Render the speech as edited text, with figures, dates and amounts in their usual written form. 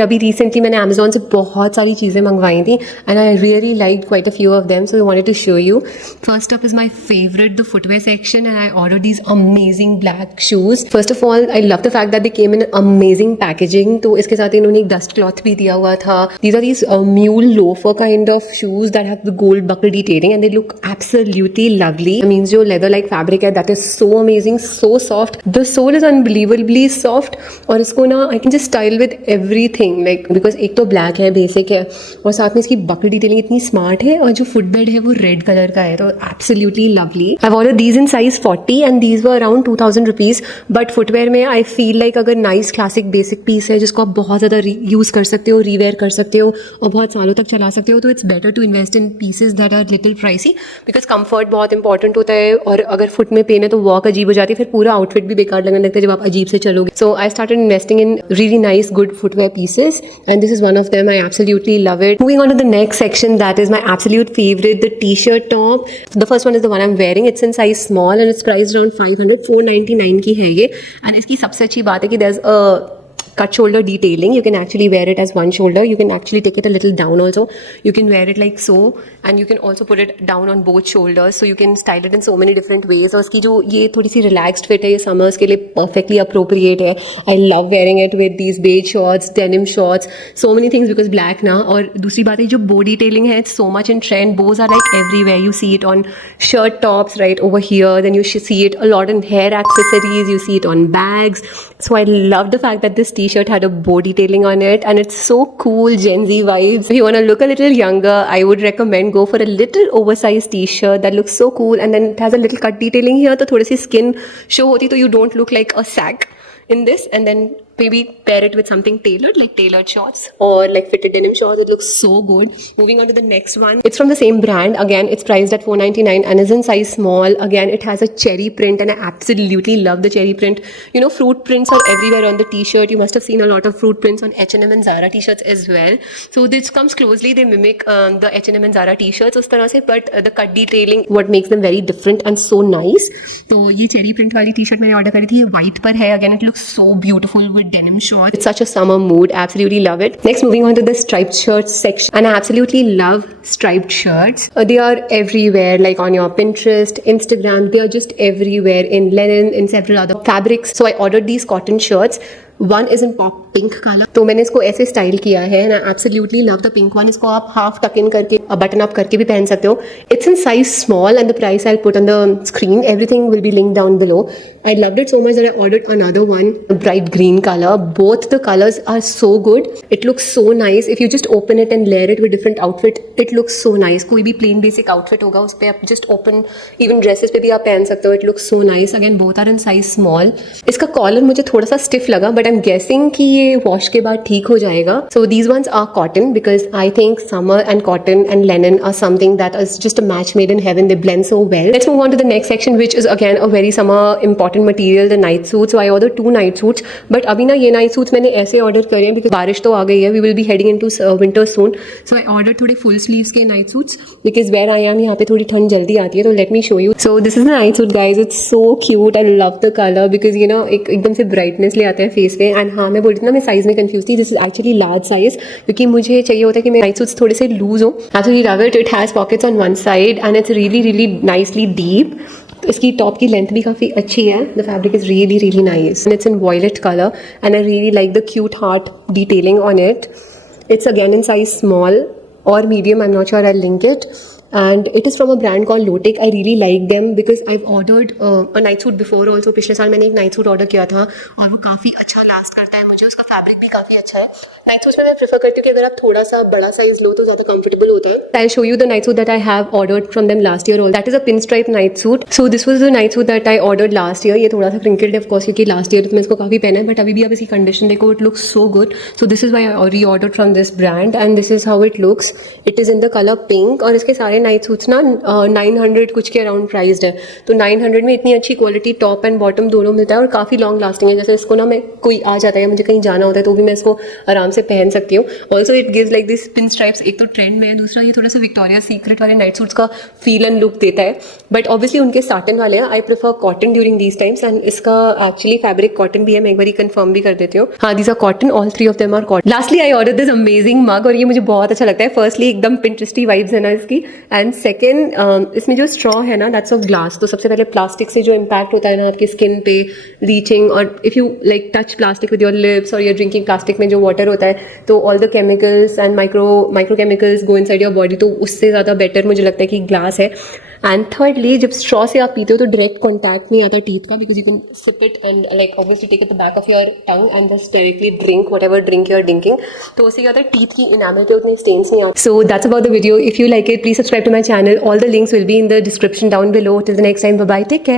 अभी रिसेंटली मैंने अमेजोन से बहुत सारी चीज़ें मंगवाई थी and I really like quite a few of them, so I wanted to show you. First up is my favourite, the footwear section, and I order these amazing black shoes. First of all I love the fact that they came in amazing packaging. तो इसके साथ इन्होंने एक dust cloth भी दिया हुआ था. These are these mule loafer kind of shoes that have the gold buckle detailing and they look absolutely lovely. Means जो लेदर लाइक फैब्रिक है that is so amazing, so soft. The sole is unbelievably soft और इसको ना I can just style with everything, like because एक तो ब्लैक है, बेसिक है, और साथ में इसकी बकल डिटेलिंग इतनी स्मार्ट है, और जो फुटबेड है वो रेड कलर का है, तो absolutely lovely. I order these in size 40 and these were around 2000 rupees. But footwear में आई फील लाइक अगर नाइस क्लासिक बेसिक पीस है जिसको आप बहुत ज़्यादा यूज़ कर सकते हो, रीवेयर कर सकते हो और बहुत सालों तक चला सकते हो, तो it's better to invest in pieces that are little pricey, because comfort बहुत इंपॉर्टेंट होता है. और अगर फुट में पेन है तो वॉक अजीब हो जाती है, फिर पूरा आउटफिट भी बेकार लगने लगता है जब आप अजीब से चलोगे. So I started investing in really nice good footwear pieces and this is one of them. I absolutely love it. Moving on to the next section, that is my absolute favorite, the t-shirt top. The first one is the one I'm wearing. It's in size small and it's priced around 499 की है ये. And इसकी सबसे अच्छी बात है कि there's a cut shoulder detailing. You can actually wear it as one shoulder. You can actually take it a little down also. You can wear it like so and you can also put it down on both shoulders, so you can style it in so many different ways. और इसकी जो ये थोड़ी सी relaxed fit है, ये summers के लिए perfectly appropriate है. I love wearing it with these beige shorts, denim shorts, so many things because black ना. और दूसरी बात है जो bow detailing है, it's so much in trend. Bows are like everywhere. You see it on shirt tops right over here. Then you see it a lot in hair accessories. You see it on bags. So I love the fact that this t-shirt had a bow detailing on it and it's so cool, Gen Z vibes. If you want to look a little younger, I would recommend go for a little oversized t-shirt that looks so cool, and then it has a little cut detailing here, तो थोड़ी सी skin show होती, तो you don't look like a sack in this. And then maybe pair it with something tailored, like tailored shorts or like fitted denim shorts. It looks so good. Moving on to the next one. It's from the same brand. Again, it's priced at 499 and is in size small. Again, it has a cherry print and I absolutely love the cherry print. You know, fruit prints are everywhere on the t-shirt. You must have seen a lot of fruit prints on H&M and Zara t-shirts as well. So this comes closely. They mimic the H&M and Zara t-shirts उस तरह से, but the cut detailing what makes them very different and so nice. तो ये cherry print वाली t-shirt मैंने ऑर्डर करी थी, ये white पर है. Again, it looks so beautiful with denim shorts. It's such a summer mood. Absolutely love it. Next, moving on to the striped shirts section, and I absolutely love striped shirts. They are everywhere, like on your Pinterest, Instagram. They are just everywhere in linen, in several other fabrics. So I ordered these cotton shirts. One is in pop pink color. तो मैंने इसको ऐसे स्टाइल किया है and I absolutely love the pink one. इसको आप हाफ टक इन करके बटन अप करके भी पहन सकते हो. It's in size small and the price I'll put on the screen. Everything will be linked down below. I loved it so much that I ordered another one, bright green color. Both the colors are so good. It looks so nice. If you just open it and layer it with different outfit, it looks so nice. कोई भी plain basic outfit होगा उस पे आप just open, even dresses पे भी आप पहन सकते हो. It looks so nice. Again, both are in size small. इसका collar मुझे थोड़ा सा stiff लगा, but I'm guessing कि ये wash के बाद ठीक हो जाएगा. So these ones are cotton because I think summer and cotton and linen are something that is just a match made in heaven. They blend so well. Let's move on to the next section, which is again a very summer important material, the night suits. So I ordered 2 night suits, but अभी ना ये night suits मैंने ऐसे order करे हैं because बारिश तो आ गई है. We will be heading into winter soon. So I ordered थोड़े full sleeves के night suits because where I am यहाँ पे थोड़ी ठंड जल्दी आती है. तो let me show you. So this is the night suit, guys. It's so cute. I love the color because you know एकदम से brightness ले आते हैं face पे. And हाँ, मैं बोल रही थी ना मैं size में confused थी. This is actually large size क्योंकि मुझे चाहिए होता है कि मेरे night suits थोड़े से loose हो. Absolutely love it. It has pockets on one side and it's really nicely deep. इसकी टॉप की लेंथ भी काफ़ी अच्छी है. The fabric is really nice and it's in violet colour and I really like the cute heart detailing on it. It's again in size small or medium. I'm not sure. I'll link it. And it is from a brand called Lotek. I really like them because I've ordered a night suit before also. पिछले साल मैंने एक night suit order किया था और वो काफ़ी अच्छा लास्ट करता है मुझे. उसका फैब्रिक भी काफ़ी अच्छा है. नाइट सूट्स में मैं प्रेफर करती हूँ कि अगर आप थोड़ा सा बड़ा साइज लो तो ज़्यादा कंफर्टेबल होता है. I'll show you the night suit that I have ordered from them last year. That is a pinstripe night suit. So this was the night suit that I ordered last year. ये थोड़ा सा crinkled है of course क्योंकि last year मैं इसको काफ़ी पहना है, but अभी भी आप इसकी कंडीशन देखो. It looks so good. So this is why I reordered from this brand and this is how it looks. It is in the color pink और इसके सारे सारे नाइट सूट्स ना 900 कुछ के अराउंड प्राइस्ड है, तो 900 में इतनी अच्छी क्वालिटी टॉप एंड बॉटम दोनों मिलता है और काफ़ी लॉन्ग लास्टिंग है। जैसे इसको ना मैं कोई आ जाता है या मुझे कहीं जाना होता है तो भी मैं इसको आराम से पहन सकती हूँ। Also it gives like this pin stripes, एक तो ट्रेंड में है, दूसरा ये थोड़ा सा विक्टोरिया सीक्रेट वाले नाइट सूट्स का फील एंड लुक देता है। बट ऑब्वियसली उनके साटन वाले हैं, I prefer cotton during these times, and इसका एक्चुअली फैब्रिक कॉटन भी है, मैं एक बार कंफर्म भी कर देती हूँ। हाँ, these are cotton, all 3 of them are cotton. Lastly I order this amazing mug और ये मुझे बहुत अच्छा लगता है। फर्स्टली एकदम पिंटरेस्टी वाइब्स है ना इसकी, एंड सेकंड इसमें जो स्ट्रॉ है ना दैट्स ऑफ ग्लास। तो सबसे पहले प्लास्टिक से जो इम्पैक्ट होता है ना आपकी स्किन पे रीचिंग, और if you like touch plastic with your lips और योर ड्रिंकिंग प्लास्टिक में जो वाटर होता है तो all the chemicals and micro chemicals go inside your body, तो उससे ज़्यादा बेटर मुझे लगता है कि ग्लास है। एंड थर्डली जब स्ट्रॉ से आप पीते हो तो डायरेक्ट कॉन्टैक्ट नहीं आता टीथ का, because you can sip it and like obviously take it the back of your tongue and just directly drink whatever drink you are drinking, तो उससे क्या होता है टीथ की इनामल पे उतने स्टेन्स नहीं आते। So that's about the video. If you like it please subscribe to my channel, all the links will be in the description down below. Till the next time, bye bye, take care.